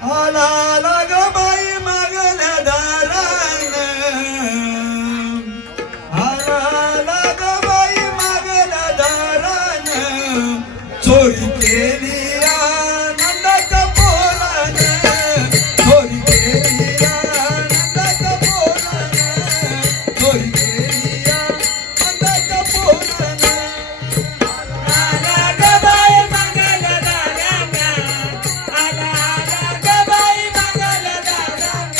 आला लाग बाई मागल्या दारान आला लाग बाई मागल्या दारान चोरी केली आनंदाच्या पोरान चोरी केली आनंदाच्या पोरान चोरी केली आनंदाच्या पोरान आला ग बाई मागल्या दारान आला ग बाई मागल्या दारान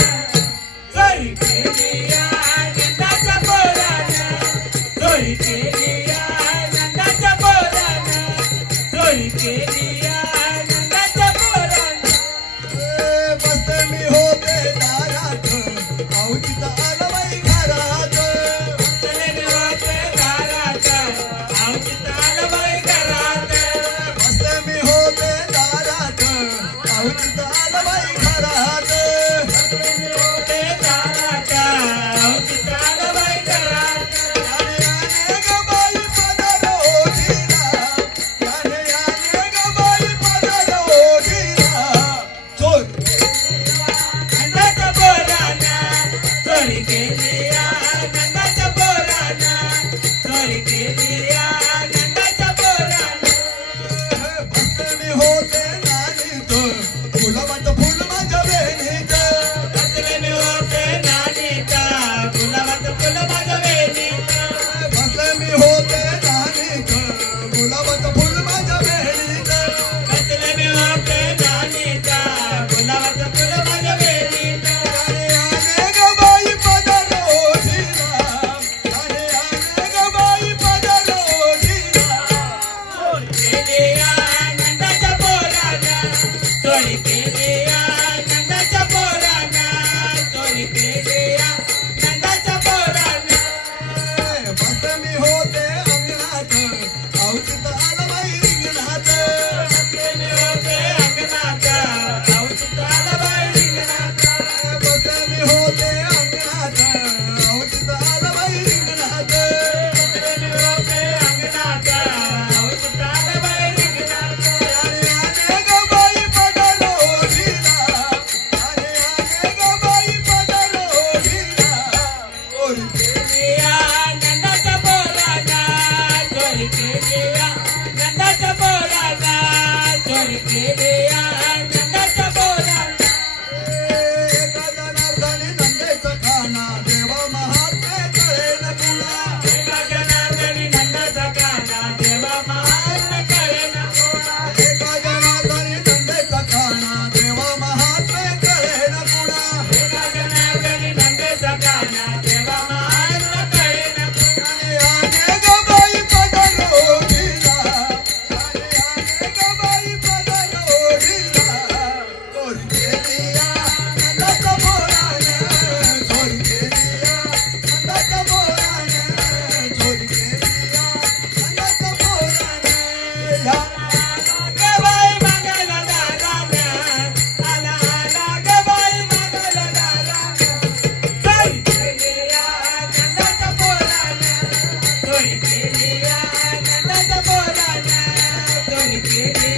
चोरी केली आनंदाच्या पोरान चोरी केली आनंदाच्या पोरान चोरी केली आनंदाच्या पोरान मस्त मी होते दारात अवचित आलं बाई घरात चलेने होते दारात अवचित आलं बाई घरात मस्त मी होते दारात अवचित आलं बाई घरात चलेने होते दारात अवचित आलं बाई घरात याने याने ग बाई पदर ओढीला याने याने ग बाई पदर ओढीला चोर आनंदाच्या पोरान चोरी केली आनंदाच्या पोरान चोरी केली आनंदाच्या पोरान मस्त मी होते नानीत गुलाबाचं फुल माझ्या वेणीत चलेने होते नानीचा गुलाबाचं फुल माझ्या वेणीत मस्त मी होते नानीत गुलाबाचं फुल माझ्या वेणीत चलेने होते नानीचा गुलाबाचं फुल माझ्या वेणीत याने याने ग बाई पदर ओढीला याने याने ग बाई पदर ओढीला केली आनंदाच्या पोरान चोरी केली आनंदाच्या पोरान चोरी केली आनंदाच्या पोरान मस्त मी होते अंगणात अवचित आलं बाई रिंगणात चलेने होते अंगणात अवचित आलं बाई रिंगणात मस्त मी होते अंगणात अवचित आलं बाई रिंगणात चलेने होते अंगणात अवचित आलं बाई रिंगणात याने याने ग बाई पदर ओढीला याने याने ग बाई पदर ओढीला चोरी केली आनंदाच्या पोरान चोरी केली आनंदाच्या पोरान चोरी केली आनंदाच्या पोरान एका जनार्दनी नंदेचं खाना देवा महात्मे कळेल कुणा एका जनार्दनी नंदाचा काना देवा महात्म्य कळेन कोणा एका जनार्दनी नंदेचं खाना देवा महात्मे कळेल कुणा एका जनार्दनी नंदेचा काना देवा महात्म्य कळेन कोणा याने ग बाई पदर ओढीला याने याने ग बाई पदर ओढीला चोरी केली आनंदाच्या पोरान चोरी केली आनंदाच्या पोरान चोरी केली आनंदाच्या पोरान या ग बाई मागायला दारान आला आला ग बाई मागायला दारान चोरी केली आनंदाच्या पोरान चोरी केली आनंदाच्या पोरान चोरी केली